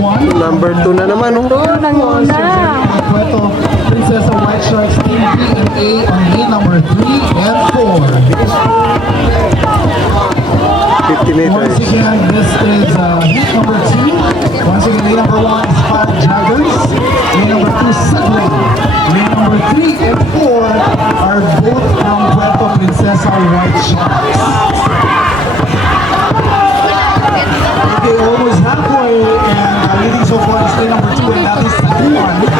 1. Number 2 na naman, oh. Puerto Princesa White Sharks Team B and A on lane number 3 and 4. 50 meters. Once again, this is heat number 2. Once again, lane number 1 is Fire Dragons. Lane number 2 is Segway. Lane number 3 and 4 are both from Puerto Princesa White Sharks. Okay, almost halfway, and leading so far is lane number 2, and that is Segway.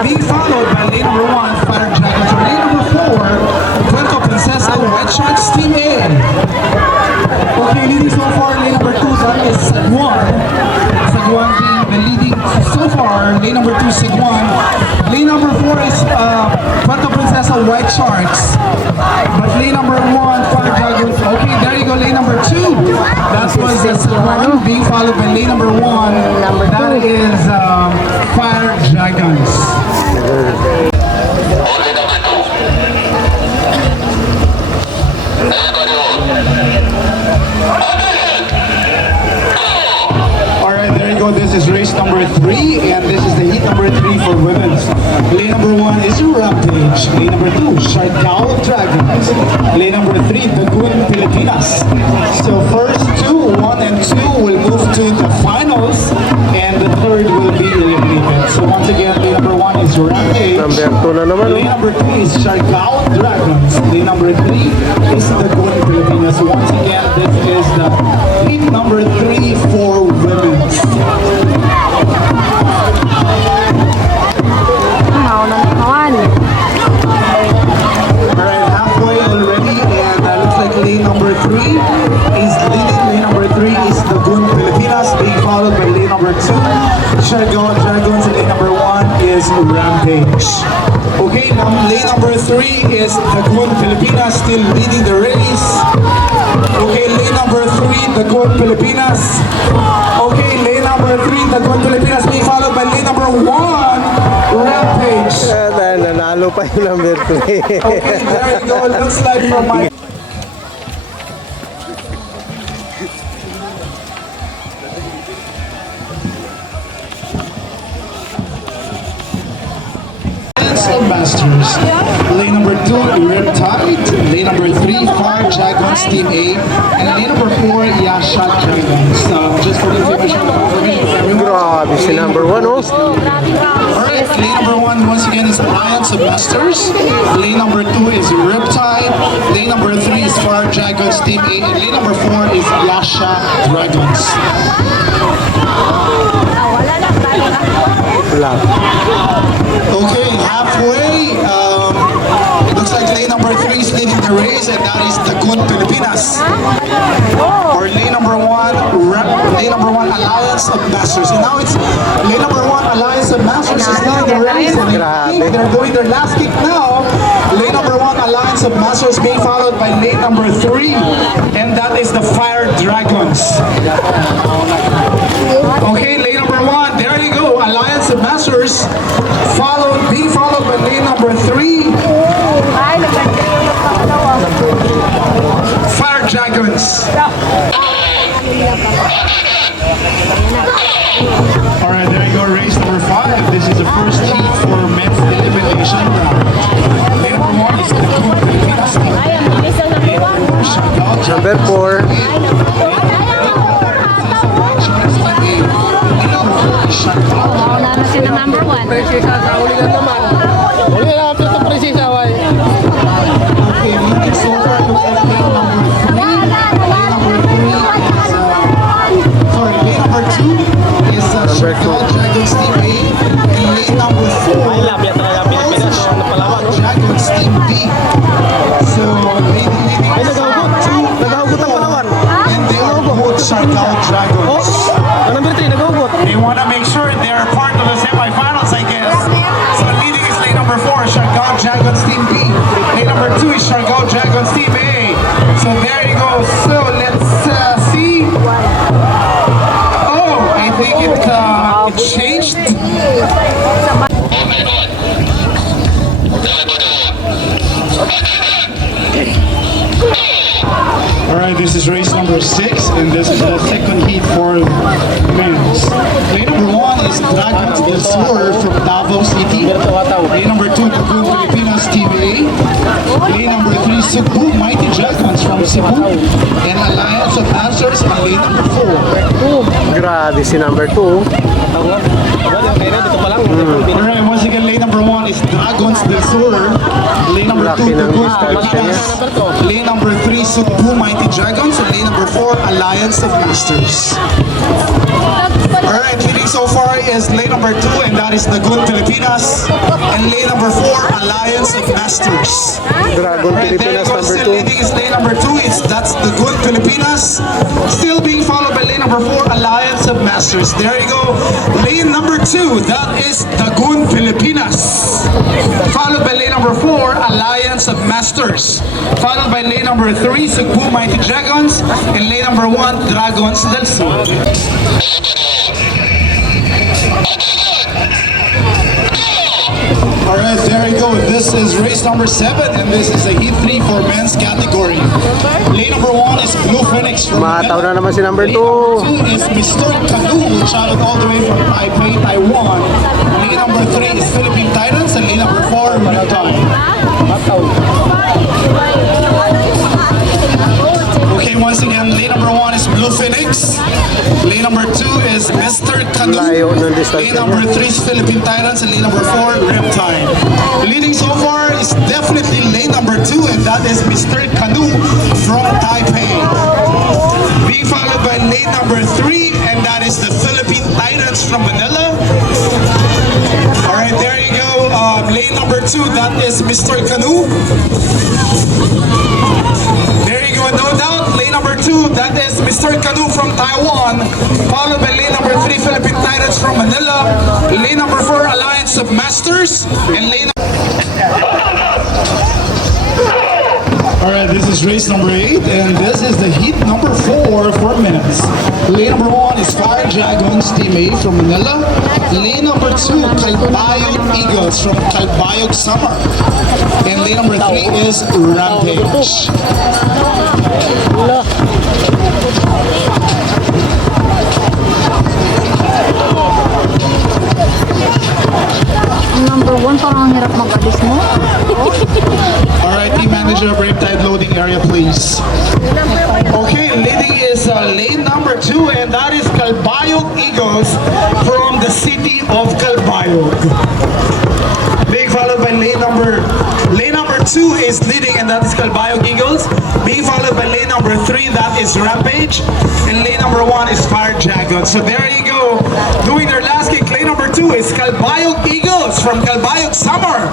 Being followed by lane number 1, Fire Dragons, or lane number 4, Puerto Princesa White Sharks Team A. Okay, leading so far, lane number 2, that is Segway. Segway being the leading so far, lane number 2, Segway. Lane number 4 is Puerto Princesa White Sharks. But lane number 1, Fire Dragons. Okay, there you go, lane number 2. That was Segway being followed by lane number 1. That is Fire Dragons. Alright, there you go. This is race number 3, and this is the heat number 3 for women's. Lane number 1 is Rampage. Lane number 2, Siargao Dragons. Lane number 3, Dagun Pilipinas. So first 2, 1 and 2 will move to the finals, and the third will be eliminated. So once again, lane number 1 is Rampage. Number 2 na naman, Lane number 3 is Siargao Dragons. Lane number 3 is Dagun Pilipinas. Once again, this is the heat number 3 for women's. Alright, halfway already, and looks like lane number 3 is leading. Lane number 3 is Dagun Pilipinas, being followed by lane number 2, Siargao Dragons, and lane number 1 is Rampage. Okay, now lane number 3 is Dagun Pilipinas, still leading the race. Okay, lane number 3, Dagun Pilipinas. Okay, lane number 3, Dagun Pilipinas, being followed by lane number 1, Rampage. Nanalo pa yung number 3. Okay, there you go. Looks like from my... Masters. Lane number 2, Riptide. Lane number 3, Fire Dragons Team A. And lane number 4, Yasha Dragons. Just for the information of everyone. Grabe si number 1, oh. Alright, lane number 1 once again is Alliance of Masters. Lane number 2 is Riptide. Lane number 3 is Fire Dragons Team A. And lane number 4 is Yasha Dragons. Okay, halfway. It looks like lane number 3 is leading the race, and that is Dagun Pilipinas. Or lane number 1, Alliance of Masters. And now it's lane number 1, Alliance of Masters is leading the race, and I think they're doing their last kick now. Lane number 1, Alliance of Masters, being followed by lane number 3, and that is the Fire Dragons. Okay, lane number 1, there you go, Alliance of Masters, being followed by lane number 3, Fire Dragons. Alright, there you go, race number 5. This is the first heat for men's elimination round. Lane number 1 is the Pilipinas team. Number 4. Number 1. Okay, leading so far looks like lane number 3. Lane number 3 is, sorry, lane number 2 is Siargao Dragons Team A. And lane number 4 is Siargao Dragons Team B. So, leading is 2 and they are both Siargao Dragons. They want to make sure they're part of the semifinals, I guess. So, leading is lane number 4, Siargao Dragons Team B. Lane number 2 is Siargao Dragons Team A. So there you go. So let's see. Oh, I think it changed. Alright, this is race number 6, and this is the second heat for men's. Lane number 1 Dragons del Sur from Davao City. Lane number 2, Lagoon Filipinas Team A. Lane number 3, Cebu Mighty Dragons from Cebu. And Alliance of Masters on lane number 4. Grabe si number 2. Alright, once again, lane number 1 is Dragons del Sur. Lane number 2, Lagoon Filipinas. Lane number 3, Cebu Mighty Dragons. And lane number 4, Alliance of Masters. Alright, leading so far is lane number 2, and that is Lagoon Filipinas. And lane number 4, Alliance of Masters. Dragon Right, there you Pilipinas go. number Still 2. leading is lane number 2. That's Lagoon Filipinas. Still being followed by lane number 4, Alliance of Masters. There you go. Lane number 2, that is Lagoon Filipinas. Followed by lane number 4, Alliance of Masters. Followed by lane number 3, Cebu Mighty Dragons. And lane number 1, Dragons del Sur. Alright, there you go. This is race number 7, and this is the Heat 3 for men's category. Lane number 1 is Blue Phoenix from Mataw na naman si number 2. Lane number 2 is Mr. Canoe, who traveled all the way from Taipei, Taiwan. Lane number 3 is Philippine Titans, and lane number 4, Riptide. Okay, once again, lane number 1 is Blue Phoenix. Lane number 2 is Mr. Canoe. Layo ng distansya Lane number 3 is Philippine Titans, and lane number 4, Riptide. Leading so far is definitely lane number 2, and that is Mr. Canoe from Taipei. Being followed by lane number 3, and that is the Philippine Titans from Manila. Alright, there you go. Lane number 2, that is Mr. Canoe. There you go, no doubt. Lane number 2, that is Mr. Canoe from Taiwan. Followed by lane number 3, Philippine Titans from Manila. Lane number 4, Alliance of Masters. And lane Alright, this is race number 8, and this is the heat number 4 for minutes. Lane number 1 is Fire Dragons Team A from Manila. Lane number 2, Calbayog Eagles from Calbayog Summer. And lane number 3 is Rampage. Number 1, parang ang hirap mag-alis mo. Alright, team manager, Riptide loading area, please. Okay, leading is lane number 2, and that is Calbayog Eagles from the city of Calbayog. Being followed by lane number 2 is leading, and that is Calbayog Eagles. Being followed by lane number 3, that is Rampage. And lane number 1 is Fire Dragon. So there you go. Doing their last kick, lane number 2 is Calbayog Eagles from Calbayog Summer.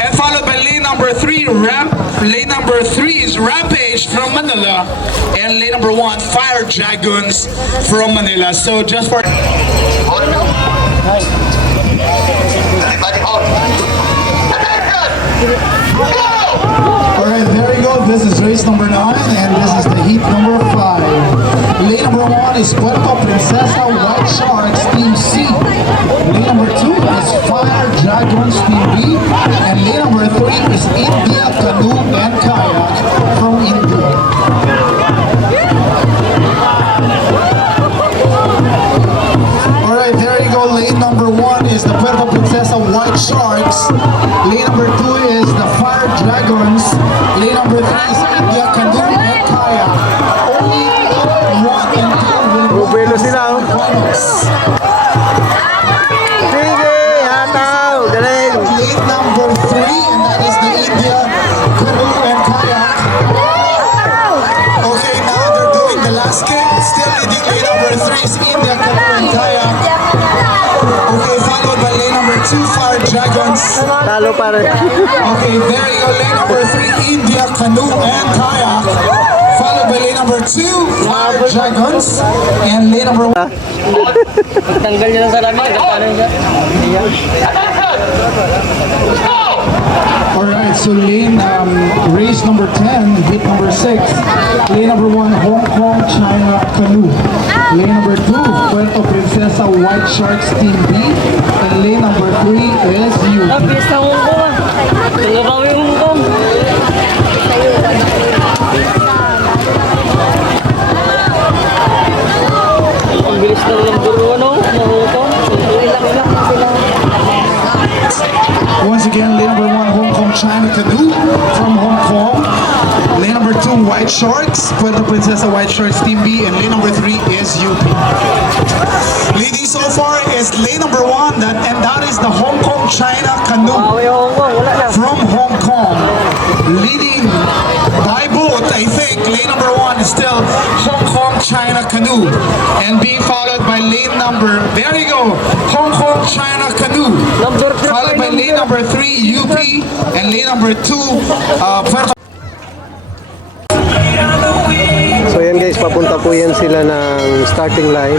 And followed by lane number 3, lane number 3 is Rampage from Manila. And lane number 1, Fire Dragons from Manila. So just for... Alright, there you go. This is race number 9, and this is the heat number 5. Lane number 1 is Puerto Princesa White Sharks Team C. Lane number 2 is Fire Dragons Team B. And lane number 3 is India Canoe and Kayak from India. Alright, there you go. Lane number 1 is the Puerto Princesa White Sharks. Lane number 2 is the Fire Dragons. Lane number 3 is India Canoe and Kayak. Only 1 and 2 will Rubelo sila, oh. finals. Sige, hataw, galing. Lane number 3, and that is the India Canoe and Kayak. Okay, now they're doing the last kick. Still leading lane number 3 is India Canoe and Kayak. Okay, followed by lane number 2, Fire Dragons. Talo pa rin. Okay, there you go. Lane number 3, India Canoe and Kayak. Followed by lane number 2, Fire Dragons. And lane number 1. Tanggal niya ng salamin, nagkakanan siya. Alright, so lane, race number 10, hit number 6. Lane number 1, Hong Kong, China, Canoe. Lane number 2, Puerto Princesa White Sharks Team B. And lane number 3 is you. Napis na Hong Kong ah. Nagabawi Hong Kong. Ang bilis ng lamburo, no? Na Hong Kong. Ang bilis lang na. again, lane number 1, Hong Kong China Canoe from Hong Kong. Lane number 2, White Shorts, Puerto Princesa White Shorts Team B, and lane number 3 is UP. Leading so far is lane number 1, and that is the Hong Kong China Canoe from Hong Kong. Leading by boat, I think, lane number 1 is still Hong Kong China Canoe, and being followed by lane number, there you go, Hong Kong China Canoe, followed by lane number 3, UP, and lane number 2, Puerto. So yan guys, papunta po yan sila ng starting line.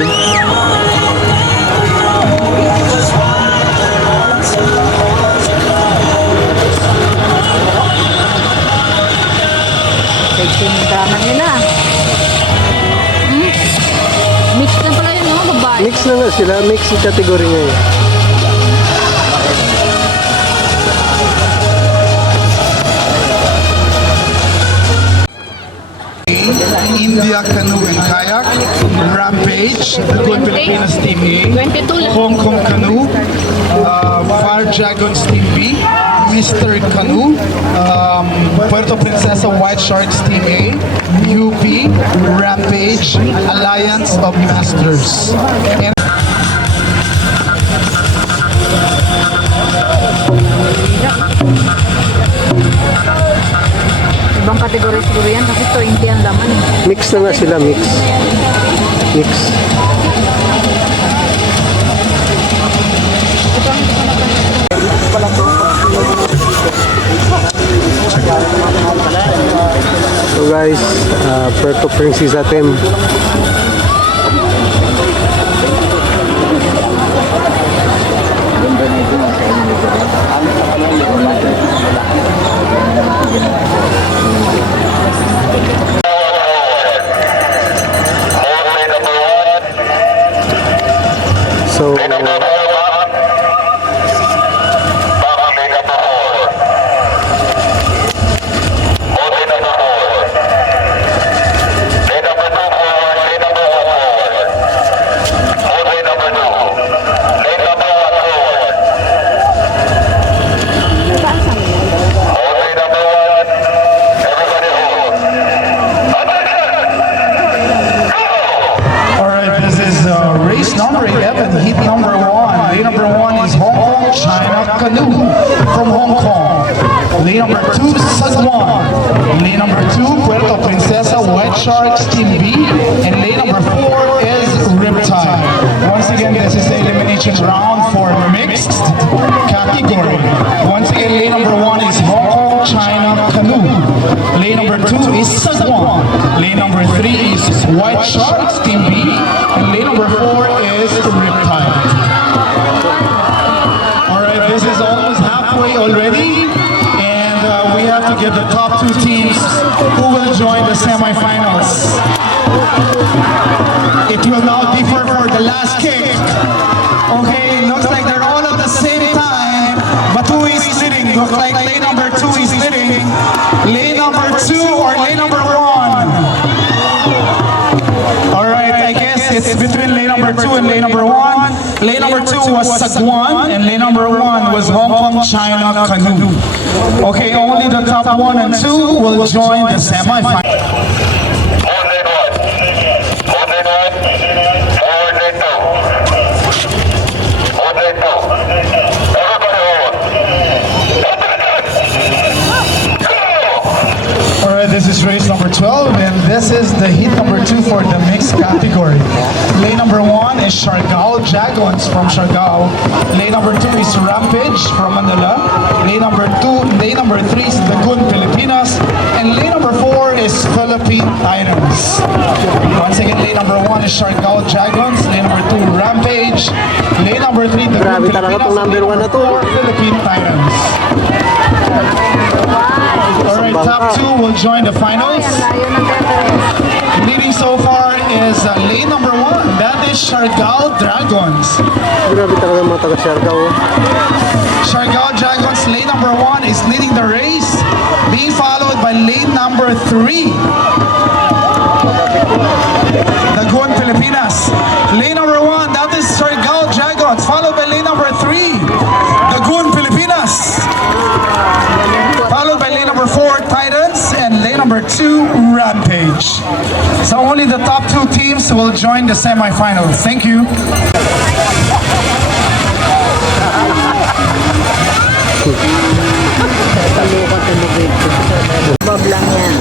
Sexy yung drama nila. Mix na pala yun, no? Babae. Mix na nga sila, mix category ngayon. India Canoe and Kayak, Rampage, the Good Filipinas Team A, 22 lang. Hong Kong Canoe, Fire Dragons Team B, Mr. Canoe, Puerto Princesa White Sharks Team A, UP, Rampage, Alliance of Masters. And Ibang kategory siguro yan kasi 20 ang laman. Mix na nga sila, mix. Mix. So guys, Puerto Princesa team. So race number 11, heat number 1. Lane number 1 is Hong Kong China Canoe from Hong Kong. Lane number 2, Sagwan. Lane number 2, Puerto Princesa White Sharks Team B. And lane number 4 is Riptide. Once again, this is the elimination round for mixed category. Once again, lane number 1 is Hong Kong China Canoe. Lane number 2 is Sagwan. Lane number 3 is White Sharks Team B. And lane number 4 is Riptide. Alright, this is almost halfway already. And we have to get the top 2 teams who will join the semifinals. It will now differ for the last kick. Okay, looks like they're all at the same time. But who is leading? Looks like lane number 2 is leading. Lane number 2 or lane number 1? Alright, I guess it's between lane number 2 and lane number 1. Lane number 2 was Sagwan and lane number 1 was Hong Kong China Canoe. Okay, only the top 1 and 2 will join the semifinals. This is race number 12, and this is the heat number 2 for the mixed category. Lane number 1 is Siargao Dragons from Siargao. Lane number 2 is Rampage from Manila. Lane number 3 is Lagoon Pilipinas, and lane number 4 is Philippine Titans. Once again, lane number 1 is Siargao Dragons. Lane number 2 Rampage. Lane number 3 Lagoon Pilipinas. Lane number 4 Philippine Titans. Alright, top 2 will join the finals. Leading so far is lane number 1. That is Siargao Dragons. grabe talaga mga taga Siargao. Siargao Dragons, lane number 1 is leading the race, being followed by lane number 3. Lagoon Pilipinas. Lane number 1, that is Siargao Dragons, followed by lane number 3. Lagoon Pilipinas. number 2, Rampage. So only the top 2 teams will join the semifinals. Thank you. Bob lang yan.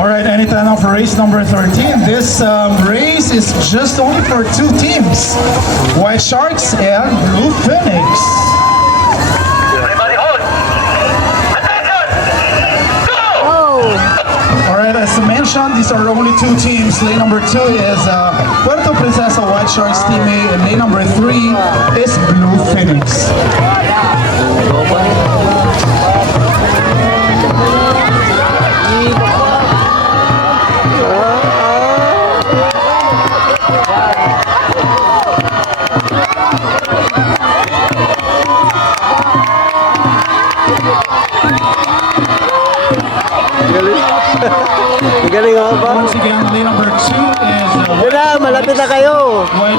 Alright, anytime now for race number 13. This race is just only for 2 teams. White Sharks and Blue Phoenix. Everybody hold. Attention. Go. Oh! Alright, as mentioned, these are only 2 teams. Lane number 2 is Puerto Princesa White Sharks Team A, and lane number 3 is Blue Phoenix. Galing ako ba? Once again, lane number 2 is Yun na, malapit na kayo. while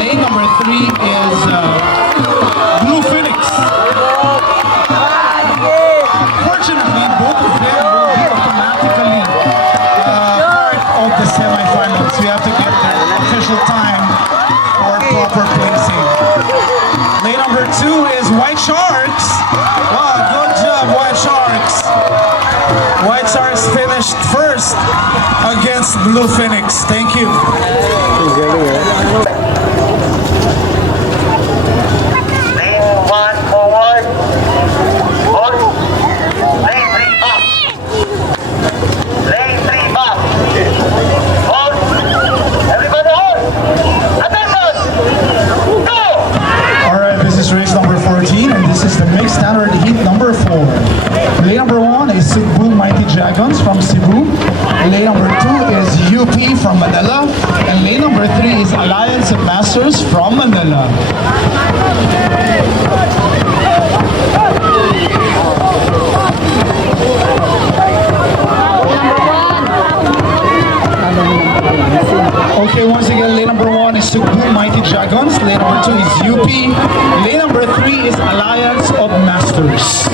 lane number 3 is Blue Phoenix. Fortunately, both of them will be automatically part of the semifinals. We have to get their official time for proper placing. Lane number 2 is White Sharks. Wow, good job, White Sharks. White Sharks finished first against Blue Phoenix. Thank you. Galing Lane 1 forward. Hold. Lane 3 up. Lane 3 up. Hold. Everybody hold. Attention. Go. Alright, this is race number 14, and this is the mixed standard heat number 4. Lane number 1 is Cebu Mighty Dragons from Cebu. Lane number 2 is UP from Manila. And lane number 3 is Alliance of Masters from Manila. Okay, once again, lane number 1 is Cebu Mighty Dragons. Lane number 2 is UP. Lane number 3 is Alliance of Masters.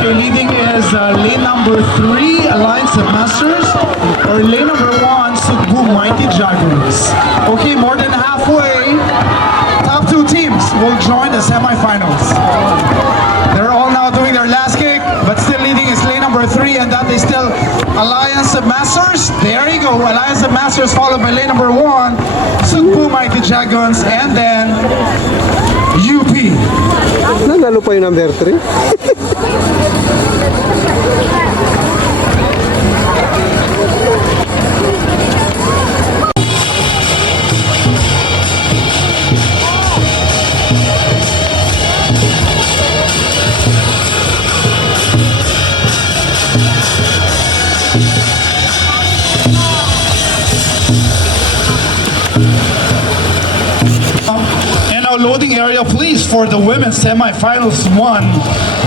Okay, leading is lane number 3, Alliance of Masters, or lane number 1, Cebu Mighty Dragons. Okay, more than halfway. Top 2 teams will join the semifinals. They're all now doing their last kick, but still leading is lane number 3, and that is still Alliance of Masters. There you go, Alliance of Masters followed by lane number 1, Cebu Mighty Dragons, and then UP. Nanalo pa yung number 3. And now loading area please for the women's semifinals 1.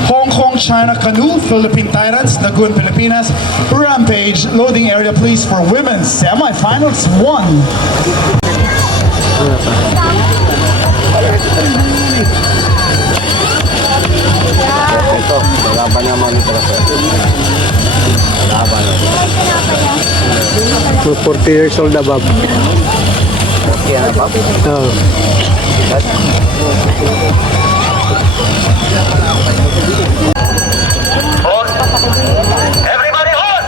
Hong Kong, China Canoe, Philippine Titans, Lagoon, Pilipinas, Rampage. Loading area please for women's semifinals 1. Ito, laban naman ito. Laban. 40 years old above. 40 and above? Oo. Hold. Everybody hold.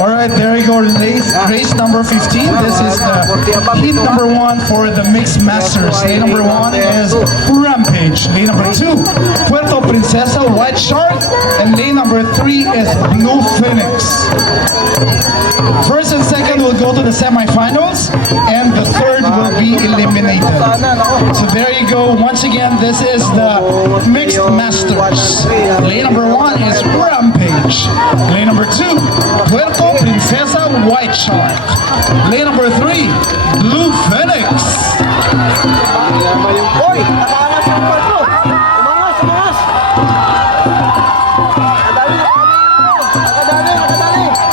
Alright, there you go. Race number 15. This is the heat number 1 for the mixed masters. Lane number 1 is Rampage. Lane number 2, Puerto Princesa White Shark. And lane number 3 is Blue Phoenix. First and second will go to the semifinals, and the third will be eliminated. So there you go. Once again, this is the mixed masters. Lane number 1 is Rampage. Lane number 2, Puerto Princesa White Shark. Lane number 3, Blue Phoenix.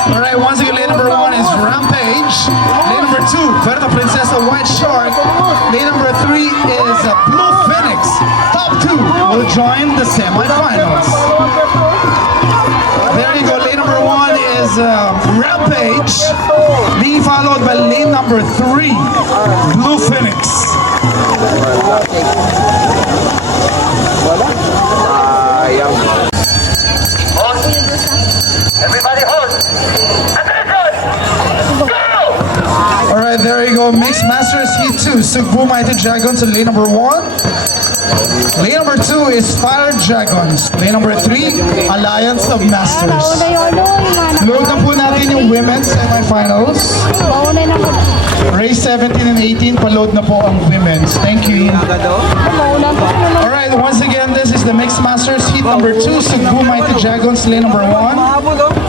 Alright, once again, lane number 1 is Rampage. join the semifinals. There you go. Lane number 1 is Rampage, being followed by lane number 3, Blue Phoenix. Hold. Everybody hold. Attention. Go. All right, there you go. Mixed Masters Heat 2, Sugbu Mighty Dragons in lane number 1. Lane number 2 is Fire Dragons. Lane number 3, Alliance of Masters. Load na po natin yung women's semifinals. Race 17 and 18, paload na po ang women's. Thank you. Alright, once again, this is the Mixed Masters Heat number 2, Sugbu Mighty Dragons, lane number 1.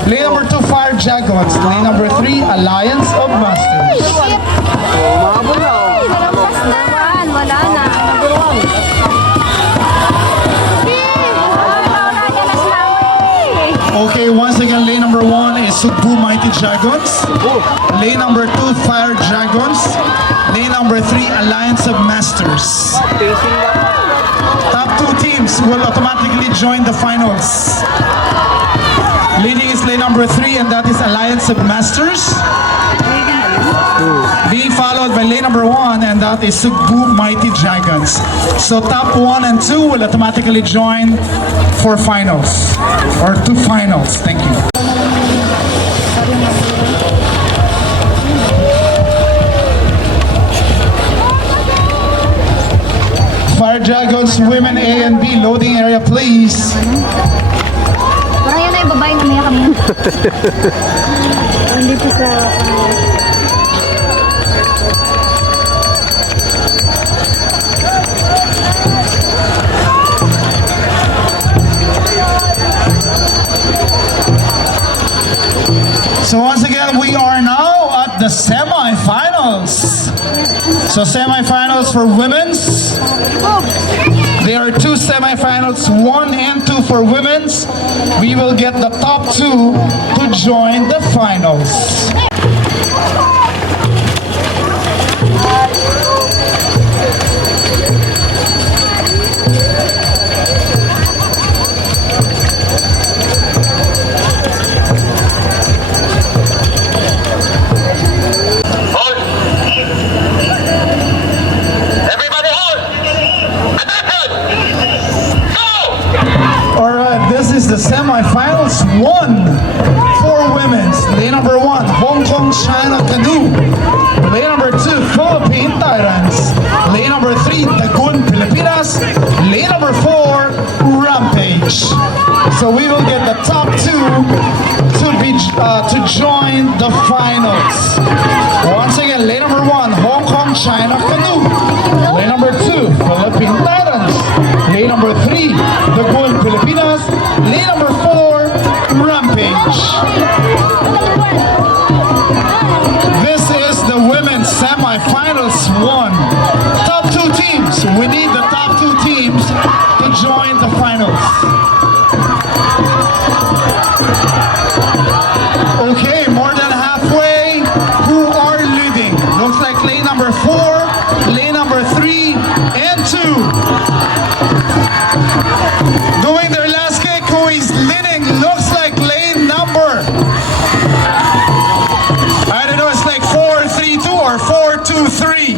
Lane number 2, Fire Dragons. Lane number 3, Alliance of Masters. Wala na. Okay, once again, lane number 1 is Sugbu Mighty Dragons. Lane number 2, Fire Dragons. Lane number 3, Alliance of Masters. Top 2 teams will automatically join the finals. Leading is lane number 3, and that is Alliance of Masters. Being followed by lane number 1, and that is Sugbu Mighty Dragons. So top 1 and 2 will automatically join for finals, or 2 finals. Thank you. Fire Dragons, women A and B, loading area please. Parang yan na yung babae na may kami. Hindi po sa... So once again, we are now at the semifinals. So semifinals for women's. There are 2 semifinals, 1 and 2 for women's. We will get the top 2 to join the finals. Hold. Everybody hold. Attention. Go. All right, this is the semifinals. 1 for women's. Lane number 1, Hong Kong China Canoe. Lane number 2, Philippine Tyrants. Lane number 3, Dagon Pilipinas. Lane number 4, Rampage. So we will get the top 2 to join the finals. Once again, lane number 1, Hong Kong China Canoe. Lane number 2, Philippine Tyrants. Lane number 3, Dagon Pilipinas. Lane number 4, Rampage. This is the women's semifinals 1. Top 2 teams. We need the top 2 teams to join the finals. Okay, more than halfway. Who are leading? Looks like lane number 4, lane number 3, and 2. Doing their last kick. Who is leading? Looks like lane number, I don't know, it's like 4-3-2 or 4-2-3.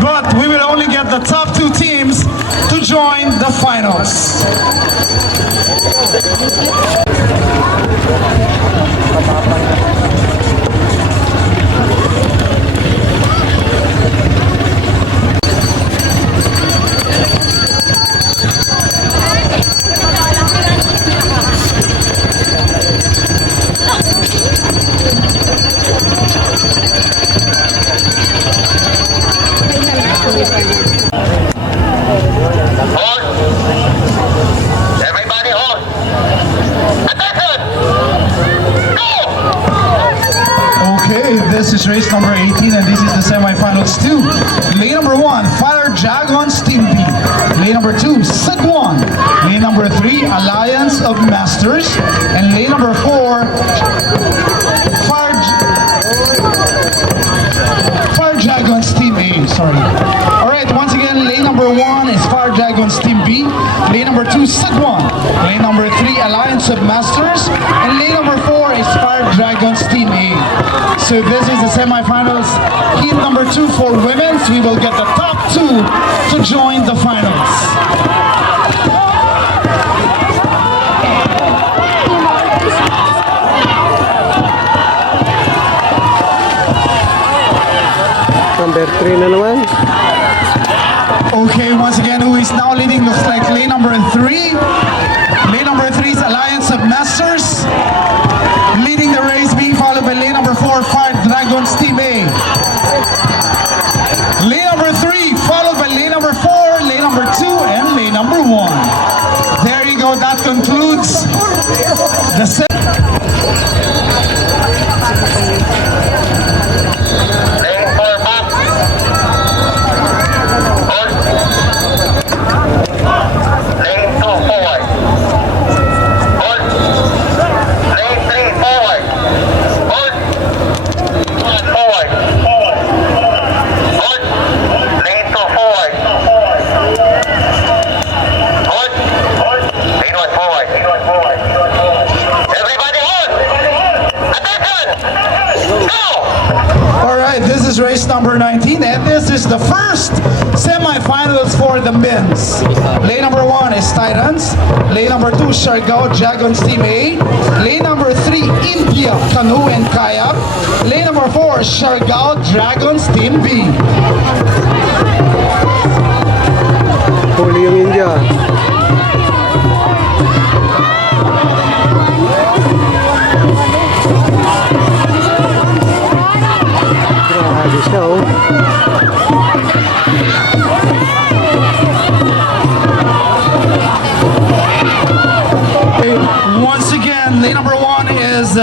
But we will only get the top 2 teams to join the finals. Hold. Everybody hold. Attention. Go. Okay, this is race number 18, and this is the semifinals 2. Lane number 1, Fire Dragons Team B. Lane number 2, Sagwan. Lane number 3, Alliance of Masters. And lane number 4, Fire Dragons Team A. Sorry. Alright, once again, lane number 1 is Fire Dragons Team B. number 2, Sagwan. Lane number 3, Alliance of Masters. And lane number 4 is Fire Dragons Team A. So this is the semifinals. Heat number 2 for women's. We will get the top 2 to join the finals. Number 3 na naman. Okay, once again, who is now leading looks like lane number 3. Lane number 3 is Alliance of Masters. Leading the race, being followed by lane number 4, Fire Dragons Team A. Lane number 3, followed by lane number 4, lane number 2, and lane number 1. There you go, that concludes the set. Lane 4 back. Hold. Lane 2 forward. Hold. Lane 3 forward. Hold. Forward. Hold. Lane 2 forward. Hold. Lane 1 forward. Everybody hold. Attention. Go. Alright, this is race number 19, and this is the first semifinals for the men's. Lane number 1 is Titans. Lane number 2, Siargao Dragons Team A. Lane number 3, India Canoe and Kayak. Lane number 4, Siargao Dragons Team B. Huli yung India. Grabe siya, oh. Once again, lane number 1 is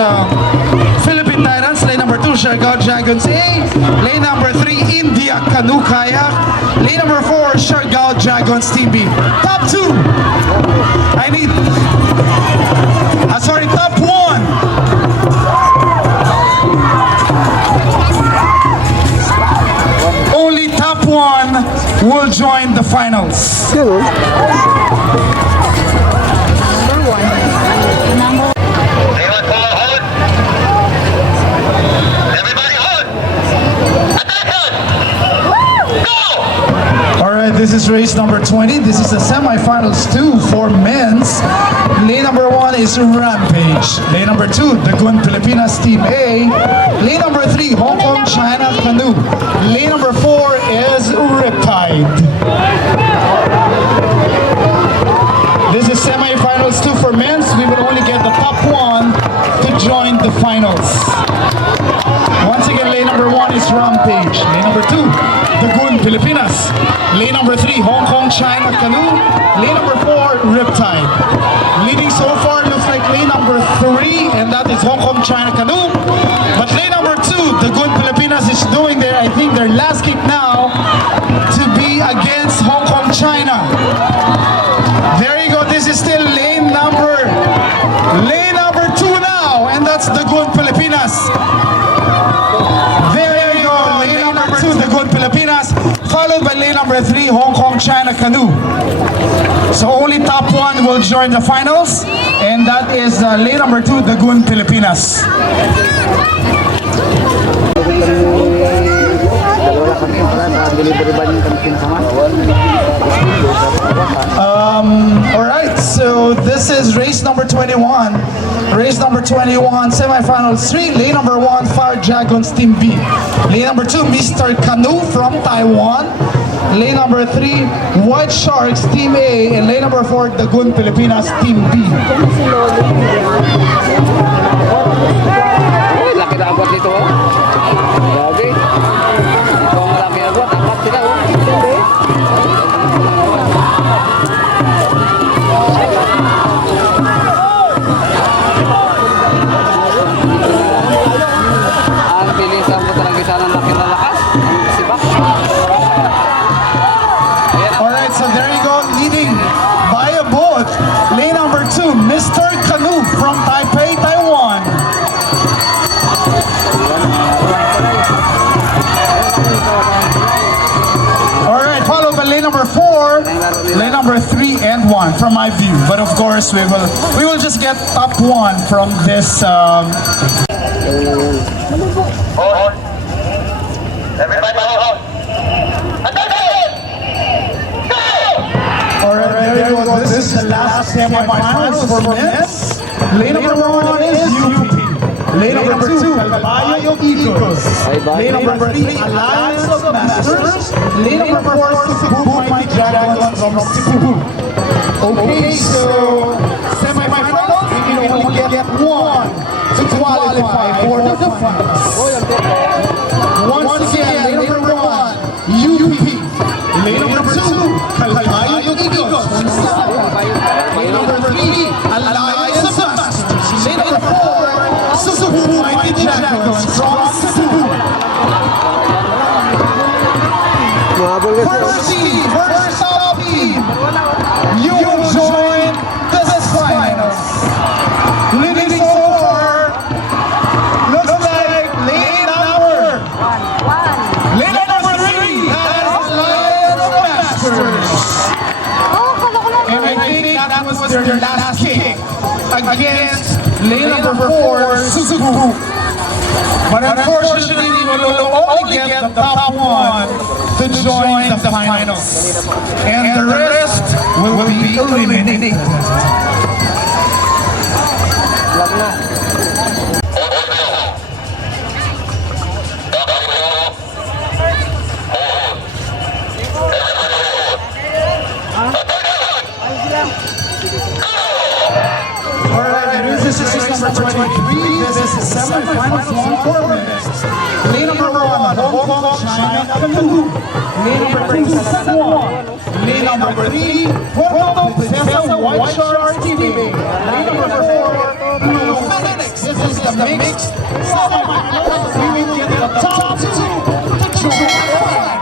Philippine Titans. Lane number 2, Siargao Dragons A. Lane number 3, India Canoe Kayak. Lane number 4, Siargao Dragons Team B. Top 2. I need... sorry, top 1. Only top 1 will join the finals. Yan, oh. Lane 1 forward. Hold. Everybody hold. Attention. Go. Alright, this is race number 20. This is the semifinals 2 for men's. Lane number 1 is Rampage. Lane number 2, Dagun Pilipinas Team A. Lane number 3, Hong Kong China Canoe. Lane number 4 is Riptide. This is semifinals 2 for men's. We will only get the top 1 to join the finals. Once again, lane number 1 is Rampage. Lane number 2, Dagun Pilipinas. Lane number 3, Hong Kong China Canoe. Lane number 4, Riptide. Leading so far looks like lane number 3, and that is Hong Kong China Canoe. But lane number 2, Dagun Pilipinas is doing their, I think, their last kick now to be against Hong Kong China. There you go. This is still lane number 2 now, and that's Dagun Pilipinas. There you go. Lane number 2, Dagun Pilipinas, followed by lane number 3, Hong Kong China Canoe. So only top 1 will join the finals, and that is lane number 2, Dagun Pilipinas. Alright, so this is race number 21. Race number 21, semifinals 3, lane number 1, Fire Dragons Team B. Lane number 2, Mr. Canoe from Taiwan. Lane number 3, White Sharks Team A. And lane number 4, Dagun Pilipinas Team B. Uy, laki na abot nito, oh. Grabe. Ito ang malaki abot. Apat sila, oh. Ang pilisan mo talaga sana ng laki na lakas. Ang sibak. Alright, so there you go, leading by a boat. Lane number 2, Mr. Canoe from Taipei, Taiwan. one from my view. But of course, we will just get top one from this. Hold. Everybody hold. Attention! Go! Alright, there you go. This is the last semifinals for men's. Lane number 1 is UP. Lane number 2, Calvayo Eagles. Lane number 3, Alliance of Masters. Lane number 4, Cebu Mighty Dragons from Cebu. Okay, so semifinals, we can only get one to qualify for the finals. Once again, lane number 1, UP. Lane number 2, Calvayo Eagles from Cebu. Lane number 3, Alliance of Masters. Lane number 4, Cebu Mighty Dragons from Cebu. Mahabol ka sila. First team, first top team, you will join the finals. Leading so far, looks like lane number 3, that is Alliance of Masters. And I think that was their last kick against lane number 4, Suzuku. But unfortunately, we will only get the top one to join the finals. And the rest will be eliminated. Alright, this is race number 23. This is semi-finals long tournament. Lane number 1, Hong Kong, China, Avenue. Lane number 2, San Lane number 3, Puerto Princesa, White Shark TV. Lane number 4, Blue Phoenix. This is the mixed semi-finals. We will get the top 2 to join the finals.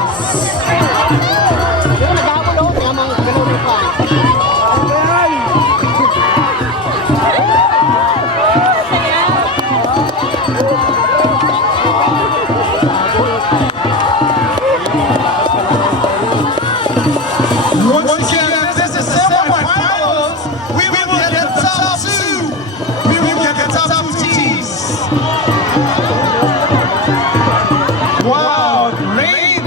Once again, this is semi-finals. We will get the top 2. We will get the top 2 teams. Wow, lane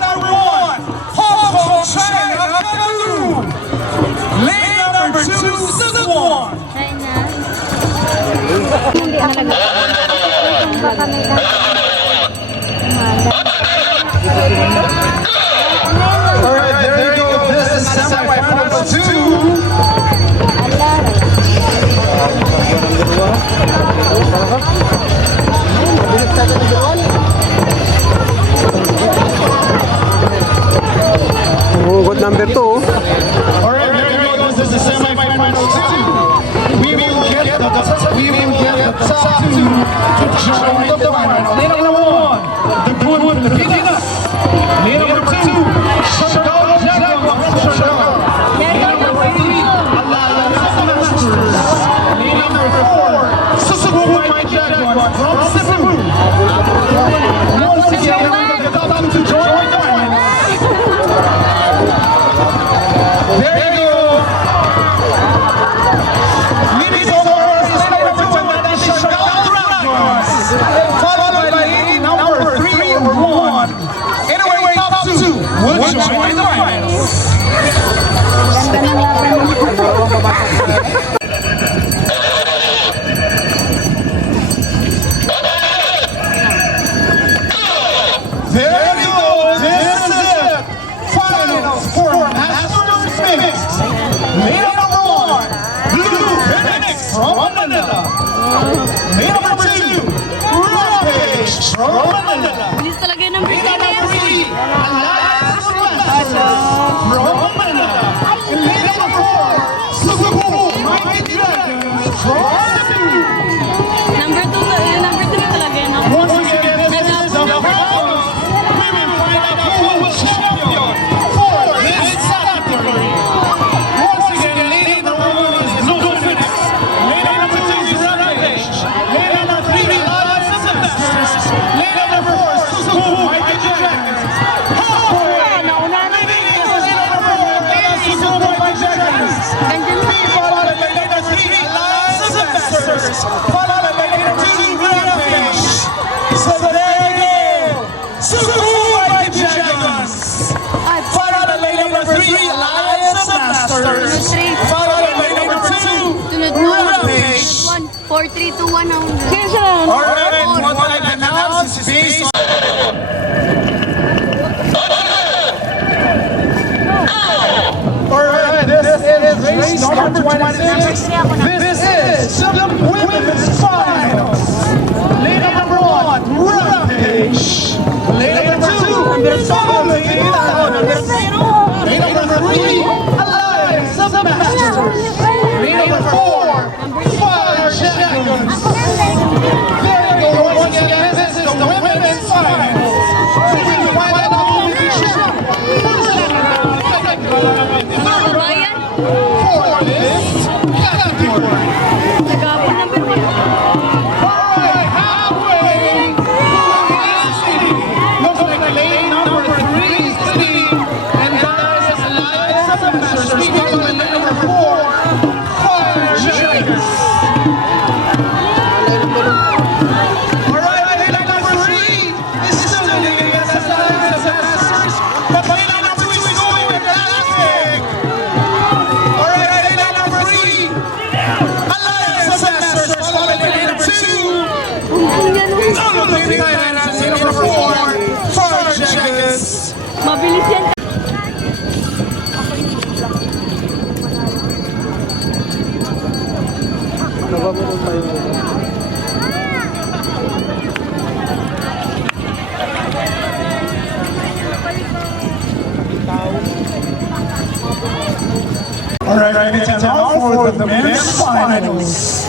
number 1, Hong Kong, China, Avenue. Lane number 2, Suzuki. Alright, there you go. This is semi-finals 2. Umugot number 2. Alright, there you go. This is semi-finals 2. We will get the top 2 to join the finals. Lane number 1, the Blue Pilipinas. Lane number 2, Siargao Jaguar from Siargao. Lane number 3, Alliance of Masters. Lane number 4, Suzuki Mighty Jaguar from Cebu. Once again, we will get the top 2 to join the finals. There you go. Leading so far is number 2, and that is Siargao Dragon. 4, 3, 2, 1, 100. Sino siya? Alright, what I've announced is based on... Alright, this is race number 26. This is the women's finals. Lane number 1, Rampage. Lane number 2, Following. Lane number 3, Alliance of the Masters. Lane number 4, Fire Dragons. There you go, once again, this is the women's finals. We will find out who will be for this category. Alright, halfway is City. Looks like lane number 3 is City. And that is Alliance of the Masters. We go to lane number 4, Fire Dragons. Alright, lane number 3 is still leading as Alliance of the Masters. But lane number 2 is going with Elastic. Alright, lane number 3, Alliance of the Masters. Followed by lane number 2. Followed by lane number 4, Fire Dragons. Mabilis yan. Alright, ladies and gentlemen, for the men's finals.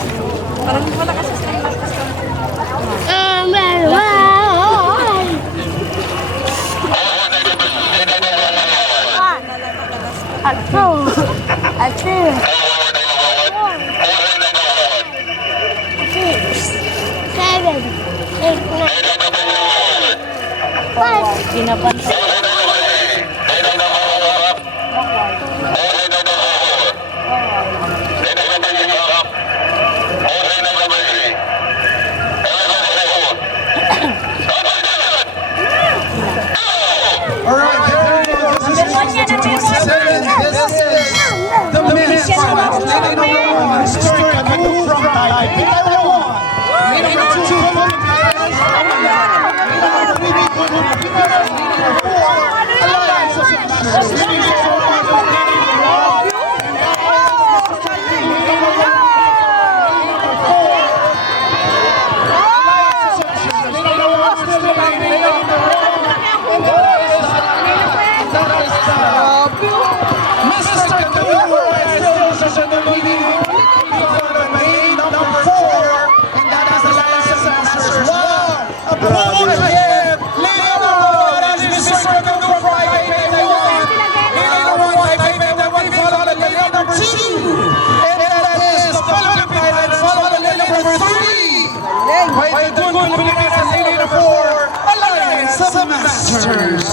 Alright, there you go. This is the men's finals. Lane number 1, historic move from Taipei, Taiwan. Lane number 2, Puerto Princesa. Lane number 4, Alliance of the Masters. Lane number 4, Alliance of the Masters.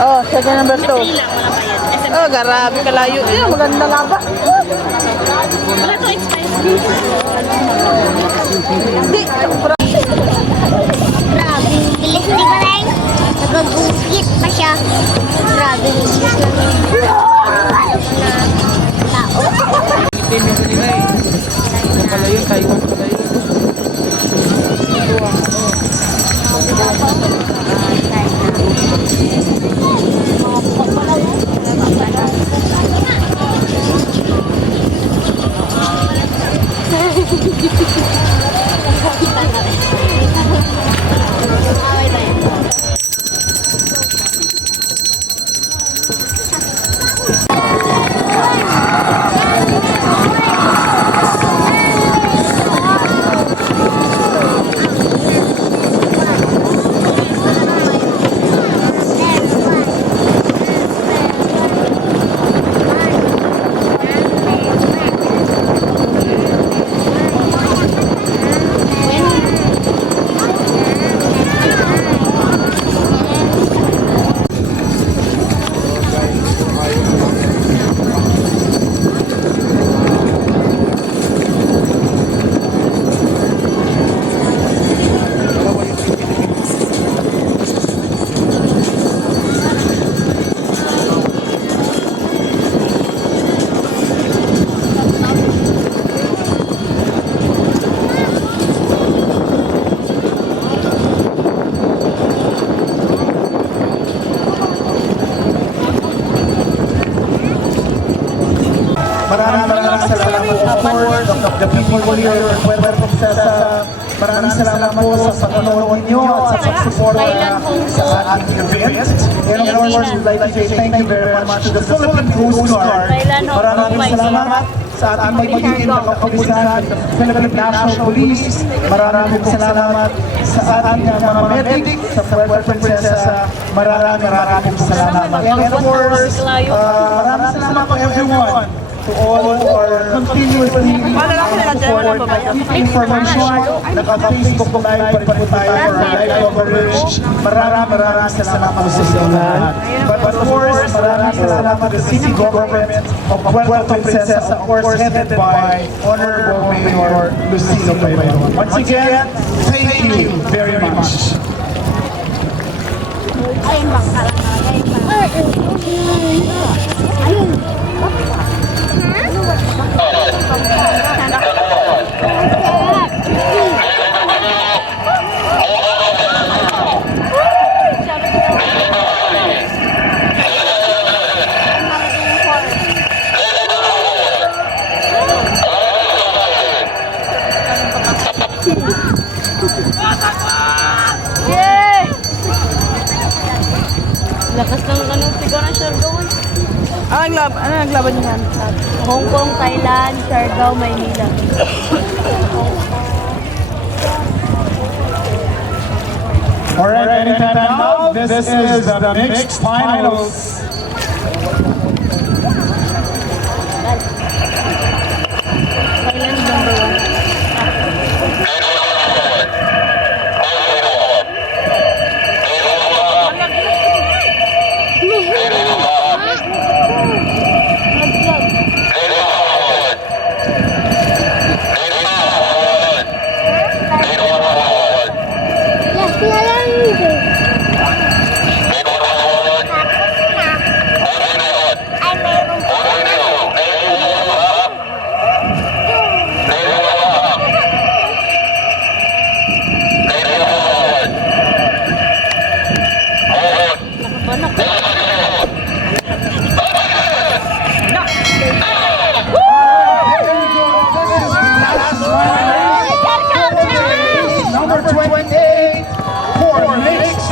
Oh, second number 2. Oh, grabe kalayo. Maganda nga ba? Wala to expense. Hindi. Grabe, bilis di ba lang? Nagagugit pa siya. Grabe, bilis lang of course, the people here in Puerto Princesa. Maraming salamat po sa panonood ninyo at sa pagsuporta sa ating event. And of course, we'd like to say thank you very much to the Philippine Coast Guard. Maraming salamat sa ating magiging kapulisan, Philippine National Police. Maraming salamat sa ating mga medic sa Puerto Princesa. Maraming salamat. And of course, maraming salamat po everyone. To all who are continuously support information, naka-Facebook Live pa rin po tayo for our live coverage. Maraming salamat po sa inyo lahat. But of course, maraming salamat to the city government of Puerto Princesa, of course headed by Honorable Mayor Lucido Payron. Once again, thank you very much. Ayun bang ayun. Lakas ng ano, siguro ng Siargao. Ano naglaban niyo yan? Hong Kong, Thailand, Siargao, Maynila. Alright, anytime now, this is the mixed finals. Thailand number 1. Number 28 for mixed.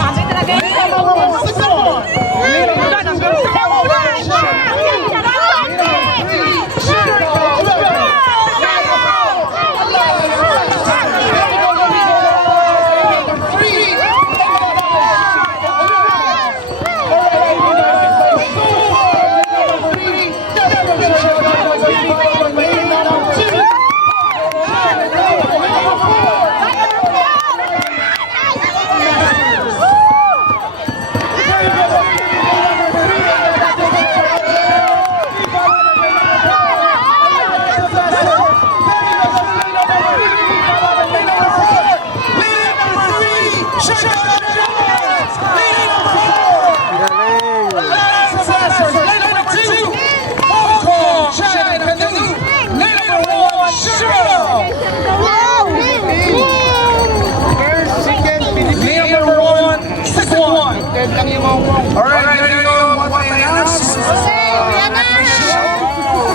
Alright, there you go. What I asked.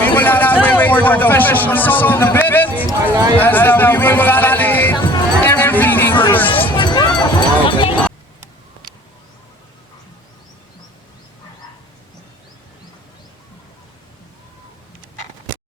We will wait for the official result in a bit, as we will validate everything first.